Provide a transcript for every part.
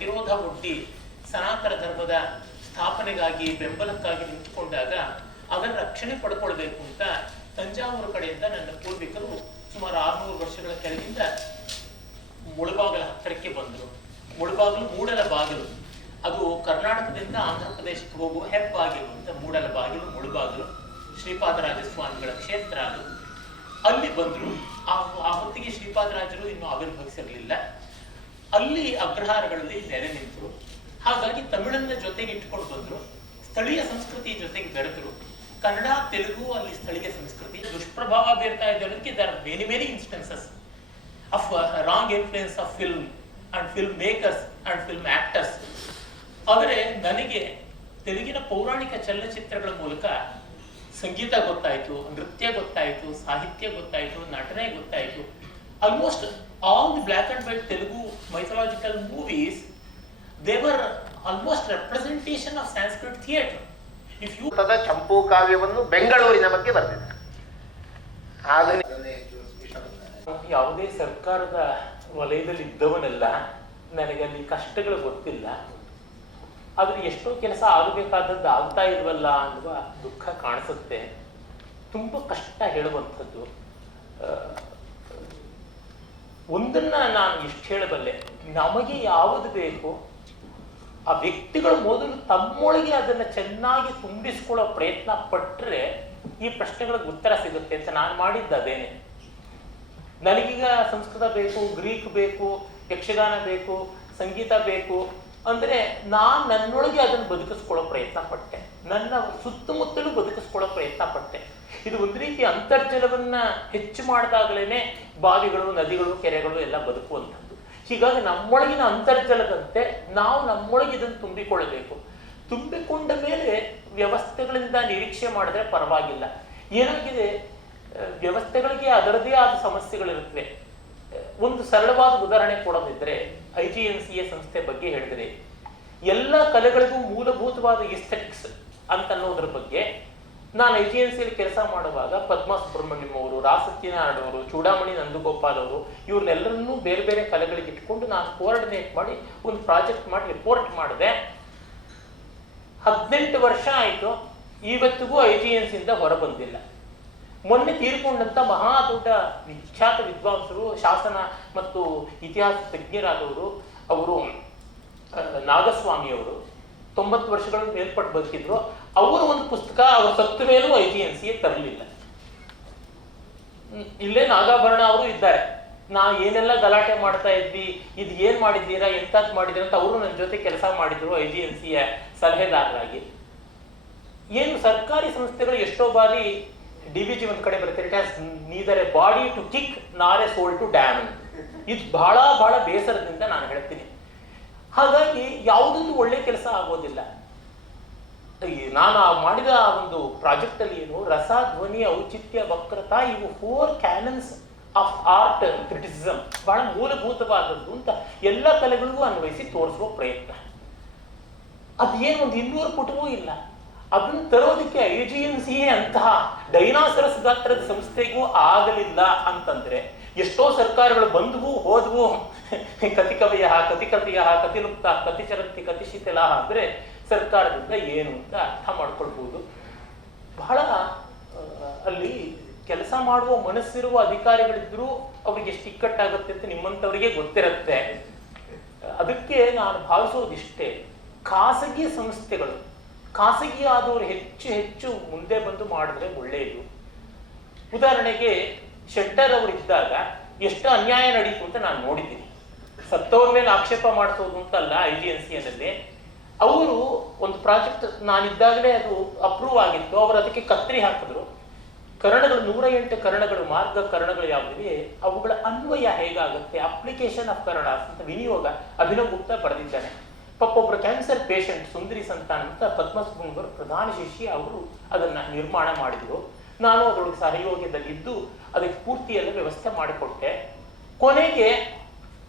ಪ್ರತಿರೋಧ ಒಡ್ಡಿ ಸನಾತನ ಧರ್ಮದ ಸ್ಥಾಪನೆಗಾಗಿ ಬೆಂಬಲಕ್ಕಾಗಿ ನಿಂತುಕೊಂಡಾಗ ಅದನ್ನು ರಕ್ಷಣೆ ಪಡ್ಕೊಳ್ಬೇಕು ಅಂತ ತಂಜಾವೂರು ಕಡೆಯಿಂದ ನನ್ನ ಪೂರ್ವಿಕರು ಸುಮಾರು 600 ವರ್ಷಗಳ ಕೆಳಗಿಂದ ಮುಳಬಾಗಲ ಹತ್ತಿರಕ್ಕೆ ಬಂದರು. ಮುಳಬಾಗಿಲು ಮೂಡಲ ಬಾಗಿಲು, ಅದು ಕರ್ನಾಟಕದಿಂದ ಆಂಧ್ರ ಪ್ರದೇಶಕ್ಕೆ ಹೋಗುವ ಹೆಬ್ಬಾಗಿಲು ಅಂತ. ಮೂಡಲ ಬಾಗಿಲು, ಮುಳಬಾಗಿಲು ಶ್ರೀಪಾದರಾಜ ಸ್ವಾಮಿಗಳ ಕ್ಷೇತ್ರ ಅದು. ಅಲ್ಲಿ ಬಂದರು. ಆ ಹೊತ್ತಿಗೆ ಶ್ರೀಪಾದರಾಜರು ಇನ್ನೂ ಆವಿರ್ಭವಿಸಿರಲಿಲ್ಲ. ಅಲ್ಲಿ ಅಗ್ರಹಾರಗಳಲ್ಲಿ ನೆಲೆ ನಿಂತರು. ಹಾಗಾಗಿ ತಮಿಳನ್ನ ಜೊತೆಗೆ ಇಟ್ಕೊಂಡು ಬಂದರು. ಸ್ಥಳೀಯ ಸಂಸ್ಕೃತಿ ಜೊತೆಗೆ ಬೆರೆತರು. ಕನ್ನಡ, ತೆಲುಗು ಅಲ್ಲಿ ಸ್ಥಳೀಯ ಸಂಸ್ಕೃತಿ ದುಷ್ಪ್ರಭಾವ ಬೀರ್ತಾ ಇದ್ದಕ್ಕೆ there are many instances of wrong influence of film and film makers and film actors. ಆದರೆ ನನಗೆ ತೆಲುಗಿನ ಪೌರಾಣಿಕ ಚಲನಚಿತ್ರಗಳ ಮೂಲಕ ಸಂಗೀತ ಗೊತ್ತಾಯಿತು, ನೃತ್ಯ ಗೊತ್ತಾಯಿತು, ಸಾಹಿತ್ಯ ಗೊತ್ತಾಯಿತು, ನಟನೆ ಗೊತ್ತಾಯಿತು. Almost all the black and white Telugu mythological movies, they were almost representation of Sanskrit theatre. If you ಚಂಪೂ ಕಾವ್ಯವನ್ನು ಬೆಂಗಳೂರಿನ ಬಗ್ಗೆ ಬರೆದಿದ್ದಾರೆ. ಯಾವುದೇ ಸರ್ಕಾರದ ವಲಯದಲ್ಲಿ ಇದ್ದವನೆಲ್ಲ ನನಗೆ ಅಲ್ಲಿ ಕಷ್ಟಗಳು ಗೊತ್ತಿಲ್ಲ, ಆದ್ರೆ ಎಷ್ಟೋ ಕೆಲಸ ಆಗಬೇಕಾದದ್ದು ಆಗ್ತಾ ಇಲ್ವಲ್ಲ ಅನ್ನುವ ದುಃಖ ಕಾಣಿಸುತ್ತೆ. ತುಂಬ ಕಷ್ಟ ಹೇಳುವಂಥದ್ದು. ಒಂದನ್ನ ನಾನು ಎಷ್ಟು ಹೇಳಬಲ್ಲೆ, ನಮಗೆ ಯಾವುದು ಬೇಕು ಆ ವ್ಯಕ್ತಿಗಳು ಮೊದಲು ತಮ್ಮೊಳಗೆ ಅದನ್ನು ಚೆನ್ನಾಗಿ ತುಂಬಿಸ್ಕೊಳ್ಳೋ ಪ್ರಯತ್ನ ಪಟ್ಟರೆ ಈ ಪ್ರಶ್ನೆಗಳಿಗೆ ಉತ್ತರ ಸಿಗುತ್ತೆ ಅಂತ ನಾನು ಮಾಡಿದ್ದು ಅದೇನೆ. ನನಗೀಗ ಸಂಸ್ಕೃತ ಬೇಕು, ಗ್ರೀಕ್ ಬೇಕು, ಯಕ್ಷಗಾನ ಬೇಕು, ಸಂಗೀತ ಬೇಕು ಅಂದರೆ ನಾನು ನನ್ನೊಳಗೆ ಅದನ್ನು ಬದುಕಿಸ್ಕೊಳ್ಳೋ ಪ್ರಯತ್ನ ಪಟ್ಟೆ, ನನ್ನ ಸುತ್ತಮುತ್ತಲೂ ಬದುಕಿಸ್ಕೊಳ್ಳೋ ಪ್ರಯತ್ನ ಪಟ್ಟೆ. ಇದು ಒಂದು ರೀತಿ ಅಂತರ್ಜಲವನ್ನ ಹೆಚ್ಚು ಮಾಡಿದಾಗಲೇ ಬಾವಿಗಳು, ನದಿಗಳು, ಕೆರೆಗಳು ಎಲ್ಲ ಬದುಕುವಂಥದ್ದು. ಹೀಗಾಗಿ ನಮ್ಮೊಳಗಿನ ಅಂತರ್ಜಲದಂತೆ ನಾವು ನಮ್ಮೊಳಗೆ ಇದನ್ನು ತುಂಬಿಕೊಳ್ಳಬೇಕು. ತುಂಬಿಕೊಂಡ ಮೇಲೆ ವ್ಯವಸ್ಥೆಗಳಿಂದ ನಿರೀಕ್ಷೆ ಮಾಡಿದ್ರೆ ಪರವಾಗಿಲ್ಲ. ಏನಾಗಿದೆ, ವ್ಯವಸ್ಥೆಗಳಿಗೆ ಅದರದೇ ಆದ ಸಮಸ್ಯೆಗಳಿರುತ್ತವೆ. ಒಂದು ಸರಳವಾದ ಉದಾಹರಣೆ ಕೊಡೋದಿದ್ರೆ IGNCA ಸಂಸ್ಥೆ ಬಗ್ಗೆ ಹೇಳಿದ್ರೆ, ಎಲ್ಲ ಕಲೆಗಳಿಗೂ ಮೂಲಭೂತವಾದ ಇಸ್ಥೆಟಿಕ್ಸ್ ಅಂತ ಅನ್ನೋದ್ರ ಬಗ್ಗೆ ನಾನು IGNCಯಲ್ಲಿ ಕೆಲಸ ಮಾಡುವಾಗ ಪದ್ಮಾ ಸುಬ್ರಹ್ಮಣ್ಯಂ ಅವರು, ರಾಸತ್ಯನಾರಾಯಣ ಅವರು, ಚೂಡಾಮಣಿ ನಂದಗೋಪಾಲ್ ಅವರು, ಇವ್ರನ್ನೆಲ್ಲರನ್ನೂ ಬೇರೆ ಬೇರೆ ಕಲೆಗಳಿಗೆ ಇಟ್ಕೊಂಡು ನಾನು ಕೋಆರ್ಡಿನೇಟ್ ಮಾಡಿ ಒಂದು ಪ್ರಾಜೆಕ್ಟ್ ಮಾಡಿ ರಿಪೋರ್ಟ್ ಮಾಡಿದೆ. 18 ವರ್ಷ ಆಯಿತು, ಇವತ್ತಿಗೂ IGNCಯಿಂದ ಹೊರ ಬಂದಿಲ್ಲ. ಮೊನ್ನೆ ತೀರ್ಕೊಂಡಂತ ಮಹಾ ದೊಡ್ಡ ವಿಖ್ಯಾತ ವಿದ್ವಾಂಸರು, ಶಾಸನ ಮತ್ತು ಇತಿಹಾಸ ತಜ್ಞರಾದವರು, ಅವರು ನಾಗಸ್ವಾಮಿಯವರು 90 ವರ್ಷಗಳನ್ನು ಮೇಲ್ಪಟ್ಟು ಬದುಕಿದ್ರು. ಅವರು ಒಂದು ಪುಸ್ತಕ ಅವರು ಸತ್ತ ಮೇಲೂ IGNCA ತರಲಿಲ್ಲ. ಇಲ್ಲೇ ನಾಗಾಭರಣ ಅವರು ಇದ್ದಾರೆ. ನಾ ಏನೆಲ್ಲ ಗಲಾಟೆ ಮಾಡ್ತಾ ಇದ್ವಿ, ಇದು ಏನ್ ಮಾಡಿದ್ದೀರಾ, ಎಂತದ್ ಮಾಡಿದ್ದೀರಾ ಅಂತ ಅವರು ನನ್ನ ಜೊತೆ ಕೆಲಸ ಮಾಡಿದ್ರು IGNCA ಸಲಹೆದಾರರಾಗಿ. ಏನು ಸರ್ಕಾರಿ ಸಂಸ್ಥೆಗಳು ಎಷ್ಟೋ ಬಾರಿ DVG ಒಂದ್ ಕಡೆ ಬರುತ್ತೆ, it has neither a body to kick nor a soul to damn. ಇದು ಬಹಳ ಬಹಳ ಬೇಸರದಿಂದ ನಾನು ಹೇಳ್ತೀನಿ. ಹಾಗಾಗಿ ಯಾವುದೊಂದು ಒಳ್ಳೆ ಕೆಲಸ ಆಗೋದಿಲ್ಲ. ನಾನು ಮಾಡಿದ ಒಂದು ಪ್ರಾಜೆಕ್ಟ್ ಅಲ್ಲಿ ಏನು ರಸ, ಧ್ವನಿ, ಔಚಿತ್ಯ, ವಕ್ರತಾ, ಇವು 4 ಕ್ಯಾನನ್ಸ್ ಆಫ್ ಆರ್ಟ್ ಕ್ರಿಟಿಸಿಸಮ್ ಬಹಳ ಮೂಲಭೂತವಾದದ್ದು ಅಂತ ಎಲ್ಲ ಕಲೆಗಳಿಗೂ ಅನ್ವಯಿಸಿ ತೋರಿಸುವ ಪ್ರಯತ್ನ. ಅದೇನು ಒಂದು 200 ಪುಟವೂ ಇಲ್ಲ. ಅದನ್ನು ತರೋದಕ್ಕೆ IGNCA ಅಂತಹ ಡೈನಾಸರಸ್ ಗಾತ್ರದ ಸಂಸ್ಥೆಗೂ ಆಗಲಿಲ್ಲ ಅಂತಂದ್ರೆ ಎಷ್ಟೋ ಸರ್ಕಾರಗಳು ಬಂದವು ಹೋದವು. ಕತಿಕವಯ, ಕತಿಕತೆಯ, ಕತಿಲುಪ್ತ, ಕತಿಚರಂತಿ, ಕತಿಶಿಥಿಲ ಅಂದ್ರೆ ಸರ್ಕಾರದಿಂದ ಏನು ಅಂತ ಅರ್ಥ ಮಾಡ್ಕೊಳ್ಬಹುದು. ಬಹಳ ಅಲ್ಲಿ ಕೆಲಸ ಮಾಡುವ ಮನಸ್ಸಿರುವ ಅಧಿಕಾರಿಗಳಿದ್ರು ಅವ್ರಿಗೆ ಎಷ್ಟು ಇಕ್ಕಟ್ಟಾಗುತ್ತೆ ಅಂತ ನಿಮ್ಮಂಥವರಿಗೆ ಗೊತ್ತಿರುತ್ತೆ. ಅದಕ್ಕೆ ನಾನು ಭಾವಿಸೋದಿಷ್ಟೇ, ಖಾಸಗಿ ಸಂಸ್ಥೆಗಳು, ಖಾಸಗಿ ಆದವರು ಹೆಚ್ಚು ಹೆಚ್ಚು ಮುಂದೆ ಬಂದು ಮಾಡಿದ್ರೆ ಒಳ್ಳೆಯದು. ಉದಾಹರಣೆಗೆ ಶೆಟ್ಟರ್ ಅವರು ಇದ್ದಾಗ ಎಷ್ಟು ಅನ್ಯಾಯ ನಡೀತು ಅಂತ ನಾನು ನೋಡಿದ್ದೀನಿ. ಸತ್ತವ್ರ ಮೇಲೆ ಆಕ್ಷೇಪ ಮಾಡಿಸೋದು ಅಂತಲ್ಲ. IGNCA ಅವರು ಒಂದು ಪ್ರಾಜೆಕ್ಟ್ ನಾನಿದ್ದಾಗಲೇ ಅದು ಅಪ್ರೂವ್ ಆಗಿತ್ತು. ಅವರು ಅದಕ್ಕೆ ಕತ್ತರಿ ಹಾಕಿದ್ರು. ಕರ್ಣಗಳು 108 ಕರ್ಣಗಳು, ಮಾರ್ಗ ಕರ್ಣಗಳು ಯಾವುದಿವೆ ಅವುಗಳ ಅನ್ವಯ ಹೇಗಾಗುತ್ತೆ, ಅಪ್ಲಿಕೇಶನ್ ಆಫ್ ಕನ್ನಡ ಅಂತ ವಿನಿಯೋಗ ಅಭಿನವ್ ಗುಪ್ತಾ ಬರೆದಿದ್ದಾನೆ. ಪಾಪ ಒಬ್ಬರು ಕ್ಯಾನ್ಸರ್ ಪೇಷಂಟ್ ಸುಂದರಿ ಸಂತಾನ ಅಂತ ಪದ್ಮಸುಬ್ರಹ್ಮಣ್ಯಂ ಪ್ರಧಾನ ಶಿಷ್ಯ, ಅವರು ಅದನ್ನ ನಿರ್ಮಾಣ ಮಾಡಿದ್ರು. ನಾನು ಅದರೊಳಗೆ ಸಹಯೋಗದಲ್ಲಿದ್ದು ಅದಕ್ಕೆ ಪೂರ್ತಿ ಎಲ್ಲ ವ್ಯವಸ್ಥೆ ಮಾಡಿಕೊಟ್ಟೆ. ಕೊನೆಗೆ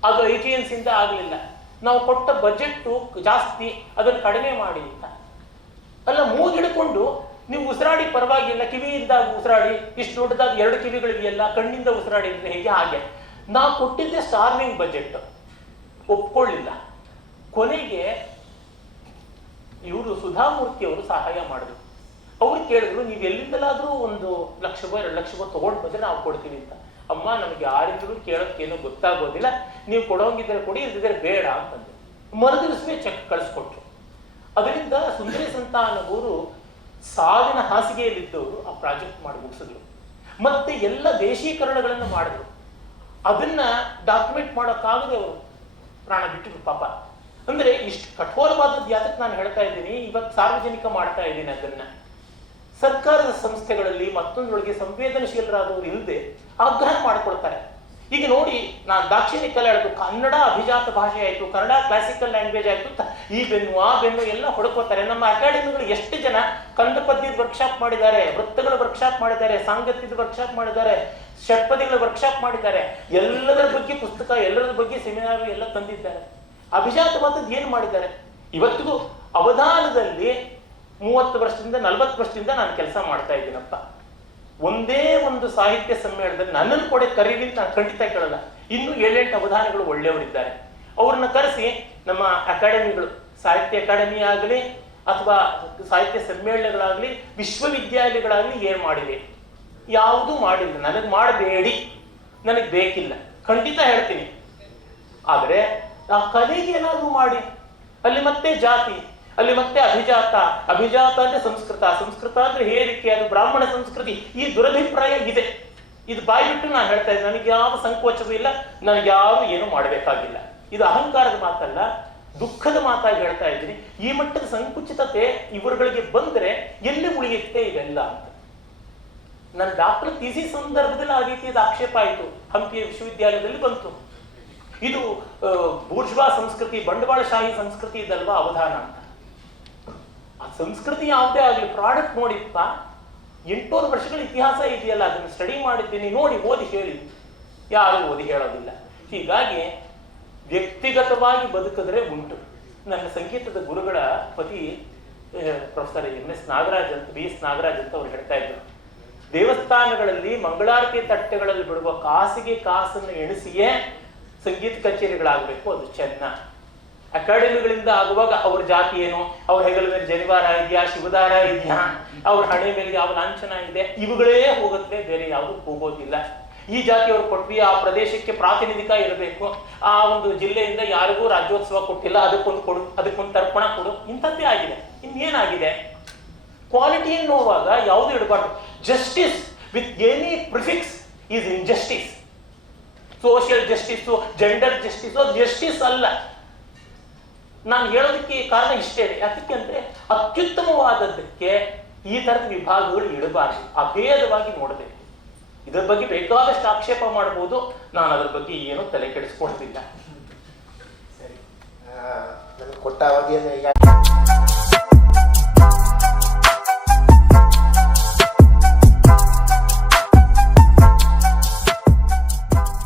ಅದು IGNCಯಿಂದ ಆಗಲಿಲ್ಲ. ನಾವು ಕೊಟ್ಟ ಬಜೆಟ್ ಜಾಸ್ತಿ, ಅದನ್ನು ಕಡಿಮೆ ಮಾಡಿ ಅಂತ. ಅಲ್ಲ, ಮೂಗಿಡ್ಕೊಂಡು ನೀವು ಉಸಿರಾಡಿ ಪರವಾಗಿಲ್ಲ, ಕಿವಿಯಿಂದಾಗ ಉಸಿರಾಡಿ, ಇಷ್ಟು ದೊಡ್ಡದಾಗಿ 2 ಕಿವಿಗಳಿವೆಯಲ್ಲ, ಕಣ್ಣಿಂದ ಉಸಿರಾಡಿ ಹೇಗೆ ಹಾಗೆ. ನಾವು ಕೊಟ್ಟಿದ್ದೆ ಸ್ಟಾರ್ವಿಂಗ್ ಬಜೆಟ್, ಒಪ್ಕೊಳ್ಳಿಲ್ಲ. ಕೊನೆಗೆ ಇವರು ಸುಧಾಮೂರ್ತಿ ಅವರು ಸಹಾಯ ಮಾಡಿದ್ರು. ಅವ್ರು ಕೇಳಿದ್ರು, ನೀವು ಎಲ್ಲಿಂದಲಾದ್ರೂ 1 ಲಕ್ಷವೋ 2 ಲಕ್ಷವೋ ತಗೊಂಡು ಬಂದ್ರೆ ನಾವು ಕೊಡ್ತೀವಿ ಅಂತ. ಅಮ್ಮ, ನಮಗೆ ಯಾರಿಂದಲೂ ಕೇಳೋಕ್ಕೇನು ಗೊತ್ತಾಗೋದಿಲ್ಲ, ನೀವು ಕೊಡೋಂಗಿದ್ರೆ ಕೊಡಿ, ಇಲ್ದಿದ್ರೆ ಬೇಡ ಅಂತಂದ್ರು. ಮರುದಿವಸವೇ ಚೆಕ್ ಕಳಿಸ್ಕೊಟ್ರು. ಅದರಿಂದ ಸುಂದರಿ ಸಂತಾನವರು ಸಾವಿನ ಹಾಸಿಗೆಯಲ್ಲಿದ್ದವರು ಆ ಪ್ರಾಜೆಕ್ಟ್ ಮಾಡಿ ಮುಗಿಸಿದ್ರು. ಮತ್ತೆ ಎಲ್ಲ ದೇಶೀಕರಣಗಳನ್ನು ಮಾಡಿದ್ರು. ಅದನ್ನ ಡಾಕ್ಯುಮೆಂಟ್ ಮಾಡೋಕ್ಕಾಗದೆ ಅವರು ಪ್ರಾಣ ಬಿಟ್ಟಿದ್ರು ಪಾಪ. ಅಂದ್ರೆ ಇಷ್ಟು ಕಠೋರವಾದದ್ದು ಯಾತಕ್ಕೆ ನಾನು ಹೇಳ್ತಾ ಇದ್ದೀನಿ, ಇವತ್ತು ಸಾರ್ವಜನಿಕ ಮಾಡ್ತಾ ಇದ್ದೀನಿ ಅದನ್ನ. ಸರ್ಕಾರದ ಸಂಸ್ಥೆಗಳಲ್ಲಿ ಮತ್ತೊಂದರೊಳಗೆ ಸಂವೇದನಶೀಲರಾದವರು ಇಲ್ಲದೆ ಆಗ್ರಹ ಮಾಡ್ಕೊಳ್ತಾರೆ. ಈಗ ನೋಡಿ, ನಾನು ದಾಕ್ಷಿಣ್ಯಕ್ಕೆಲ್ಲ ಹೇಳಿದ್ರು, ಕನ್ನಡ ಅಭಿಜಾತ ಭಾಷೆ ಆಯಿತು, ಕನ್ನಡ ಕ್ಲಾಸಿಕಲ್ ಲ್ಯಾಂಗ್ವೇಜ್ ಆಯಿತು, ಈ ಬೆನ್ನು ಆ ಬೆನ್ನು ಎಲ್ಲ ಹೊಡ್ಕೋತಾರೆ. ನಮ್ಮ ಅಕಾಡೆಮಿಗಳು ಎಷ್ಟು ಜನ ಕಂದ ಪದ್ಯದ ವರ್ಕ್ಶಾಪ್ ಮಾಡಿದ್ದಾರೆ, ವೃತ್ತಗಳ ವರ್ಕ್ಶಾಪ್ ಮಾಡಿದ್ದಾರೆ, ಸಾಂಗತ್ಯದ ವರ್ಕ್ಶಾಪ್ ಮಾಡಿದ್ದಾರೆ, ಷಟ್ಪದಿಗಳ ವರ್ಕ್ಶಾಪ್ ಮಾಡಿದ್ದಾರೆ, ಎಲ್ಲದರ ಬಗ್ಗೆ ಪುಸ್ತಕ, ಎಲ್ಲದರ ಬಗ್ಗೆ ಸೆಮಿನಾರ್ ಎಲ್ಲ ತಂದಿದ್ದಾರೆ. ಅಭಿಜಾತವಾದದ್ದು ಏನು ಮಾಡಿದ್ದಾರೆ? ಇವತ್ತಿಗೂ ಅವಧಾನದಲ್ಲಿ 30 ವರ್ಷದಿಂದ 40 ವರ್ಷದಿಂದ ನಾನು ಕೆಲಸ ಮಾಡ್ತಾ ಇದ್ದೀನಪ್ಪ. ಒಂದೇ ಒಂದು ಸಾಹಿತ್ಯ ಸಮ್ಮೇಳನದಲ್ಲಿ ನನ್ನನ್ನು ಕೂಡ ಕರೀಲಿ ಅಂತ ನಾನು ಖಂಡಿತ ಕೇಳಲ್ಲ. ಇನ್ನೂ 7-8 ಅವಧಾನಿಗಳು ಒಳ್ಳೆಯವರಿದ್ದಾರೆ. ಅವ್ರನ್ನ ಕರೆಸಿ ನಮ್ಮ ಅಕಾಡೆಮಿಗಳು, ಸಾಹಿತ್ಯ ಅಕಾಡೆಮಿ ಆಗಲಿ ಅಥವಾ ಸಾಹಿತ್ಯ ಸಮ್ಮೇಳನಗಳಾಗಲಿ ವಿಶ್ವವಿದ್ಯಾಲಯಗಳಾಗಲಿ ಏನು ಮಾಡಿವೆ? ಯಾವುದೂ ಮಾಡಿಲ್ಲ. ನನಗೆ ಮಾಡಬೇಡಿ, ನನಗೆ ಬೇಕಿಲ್ಲ, ಖಂಡಿತ ಹೇಳ್ತೀನಿ. ಆದರೆ ಆ ಕಲೆಗೆ ಏನಾದರೂ ಮಾಡಿ, ಅಲ್ಲಿ ಮತ್ತೆ ಜಾತಿ, ಅಲ್ಲಿ ಮತ್ತೆ ಅಭಿಜಾತ, ಅಭಿಜಾತ ಅಂದ್ರೆ ಸಂಸ್ಕೃತ, ಸಂಸ್ಕೃತ ಅಂದ್ರೆ ಹೇರಿಕೆ, ಅದು ಬ್ರಾಹ್ಮಣ ಸಂಸ್ಕೃತಿ, ಈ ದುರಭಿಪ್ರಾಯ ಇದೆ. ಇದು ಬಾಯ್ಬಿಟ್ಟು ನಾನು ಹೇಳ್ತಾ ಇದ್ದೀನಿ, ನನಗೆ ಯಾವ ಸಂಕೋಚವೂ ಇಲ್ಲ, ನನಗೆ ಯಾರು ಏನು ಮಾಡಬೇಕಾಗಿಲ್ಲ. ಇದು ಅಹಂಕಾರದ ಮಾತಲ್ಲ, ದುಃಖದ ಮಾತಾಗಿ ಹೇಳ್ತಾ ಇದ್ದೀನಿ. ಈ ಮಟ್ಟದ ಸಂಕುಚಿತತೆ ಇವರುಗಳಿಗೆ ಬಂದ್ರೆ ಎಲ್ಲಿ ಉಳಿಯುತ್ತೆ ಇವೆಲ್ಲ ಅಂತ. ನನ್ನ ಡಾಕ್ಟರ್ ಥೀಸಿಸ್ ಸಂದರ್ಭದಲ್ಲಿ ಆ ರೀತಿಯಾದ ಆಕ್ಷೇಪ ಆಯಿತು, ಹಂಪಿಯ ವಿಶ್ವವಿದ್ಯಾಲಯದಲ್ಲಿ ಬಂತು. ಇದು ಬೂರ್ಜ್ವಾ ಸಂಸ್ಕೃತಿ, ಬಂಡವಾಳಶಾಹಿ ಸಂಸ್ಕೃತಿ ಇದಲ್ವಾ ಅವಧಾನ ಅಂತ. ಆ ಸಂಸ್ಕೃತಿ ಯಾವುದೇ ಆಗಲಿ, ಪ್ರಾಡಕ್ಟ್ ನೋಡಿಪ್ಪ, 800 ವರ್ಷಗಳ ಇತಿಹಾಸ ಇದೆಯಲ್ಲ, ಅದನ್ನು ಸ್ಟಡಿ ಮಾಡಿದ್ದೀನಿ, ನೋಡಿ ಓದಿ ಹೇಳಿ. ಯಾರು ಓದಿ ಹೇಳೋದಿಲ್ಲ. ಹೀಗಾಗಿ ವ್ಯಕ್ತಿಗತವಾಗಿ ಬದುಕಿದ್ರೆ ಉಂಟು. ನನ್ನ ಸಂಗೀತದ ಗುರುಗಳ ಪತಿ ಪ್ರೊಫೆಸರ್ MS ನಾಗರಾಜ್ ಅಂತ, BS ನಾಗರಾಜ್ ಅಂತ ಅವ್ರು ಹೇಳ್ತಾ ಇದ್ರು, ದೇವಸ್ಥಾನಗಳಲ್ಲಿ ಮಂಗಳಾರತಿ ತಟ್ಟೆಗಳಲ್ಲಿ ಬಿಡುವ ಕಾಸಿಗೆ ಕಾಸನ್ನು ಎಣಿಸಿಯೇ ಸಂಗೀತ ಕಚೇರಿಗಳಾಗಬೇಕು, ಅದು ಚೆನ್ನ. ಅಕಾಡೆಮಿಗಳಿಂದ ಆಗುವಾಗ ಅವ್ರ ಜಾತಿ ಏನು, ಅವ್ರ ಹೆಗಲ ಮೇಲೆ ಜನಿವಾರ ಇದೆಯಾ, ಶಿವದಾರ ಇದೆಯಾ, ಅವ್ರ ಹಣೆ ಮೇಲೆ ಯಾವ ಲಾಂಛನ ಇದೆ, ಇವುಗಳೇ ಹೋಗುತ್ತೆ, ಬೇರೆ ಯಾವುದು ಹೋಗೋದಿಲ್ಲ. ಈ ಜಾತಿಯವರು ಕೊಟ್ವಿ, ಆ ಪ್ರದೇಶಕ್ಕೆ ಪ್ರಾತಿನಿಧಿಕ ಇರಬೇಕು, ಆ ಒಂದು ಜಿಲ್ಲೆಯಿಂದ ಯಾರಿಗೂ ರಾಜ್ಯೋತ್ಸವ ಕೊಟ್ಟಿಲ್ಲ, ಅದಕ್ಕೊಂದು ಕೊಡು, ಅದಕ್ಕೊಂದು ತರ್ಪಣ ಕೊಡು, ಇಂಥದ್ದೇ ಆಗಿದೆ. ಇನ್ನೇನಾಗಿದೆ? ಕ್ವಾಲಿಟಿ ಅನ್ನೋವಾಗ ಯಾವುದು ಇಡಬಾರ್ದು. Justice with any prefix is injustice. Social justice, gender justice justice ಅಲ್ಲ. ನಾನು ಹೇಳೋದಕ್ಕೆ ಕಾರಣ ಇಷ್ಟೇ. ಯಾಕೆ ಅಂದ್ರೆ ಅತ್ಯುತ್ತಮವಾದದ್ದಕ್ಕೆ ಈ ತರದ ವಿಭಾಗಗಳು ಇಡಬಾರ್ದು, ಅಭೇದವಾಗಿ ನೋಡಬೇಕು. ಇದರ ಬಗ್ಗೆ ಬೇಕಾದಷ್ಟು ಆಕ್ಷೇಪ ಮಾಡಬಹುದು, ನಾನು ಅದರ ಬಗ್ಗೆ ಏನೂ ತಲೆ ಕೆಡಿಸ್ಕೊಳ್ತಿಲ್ಲ. ಸರಿ, ನನಗೆ ಕೊಟ್ಟ ಅವಧಿಯನ್ನು ಈಗ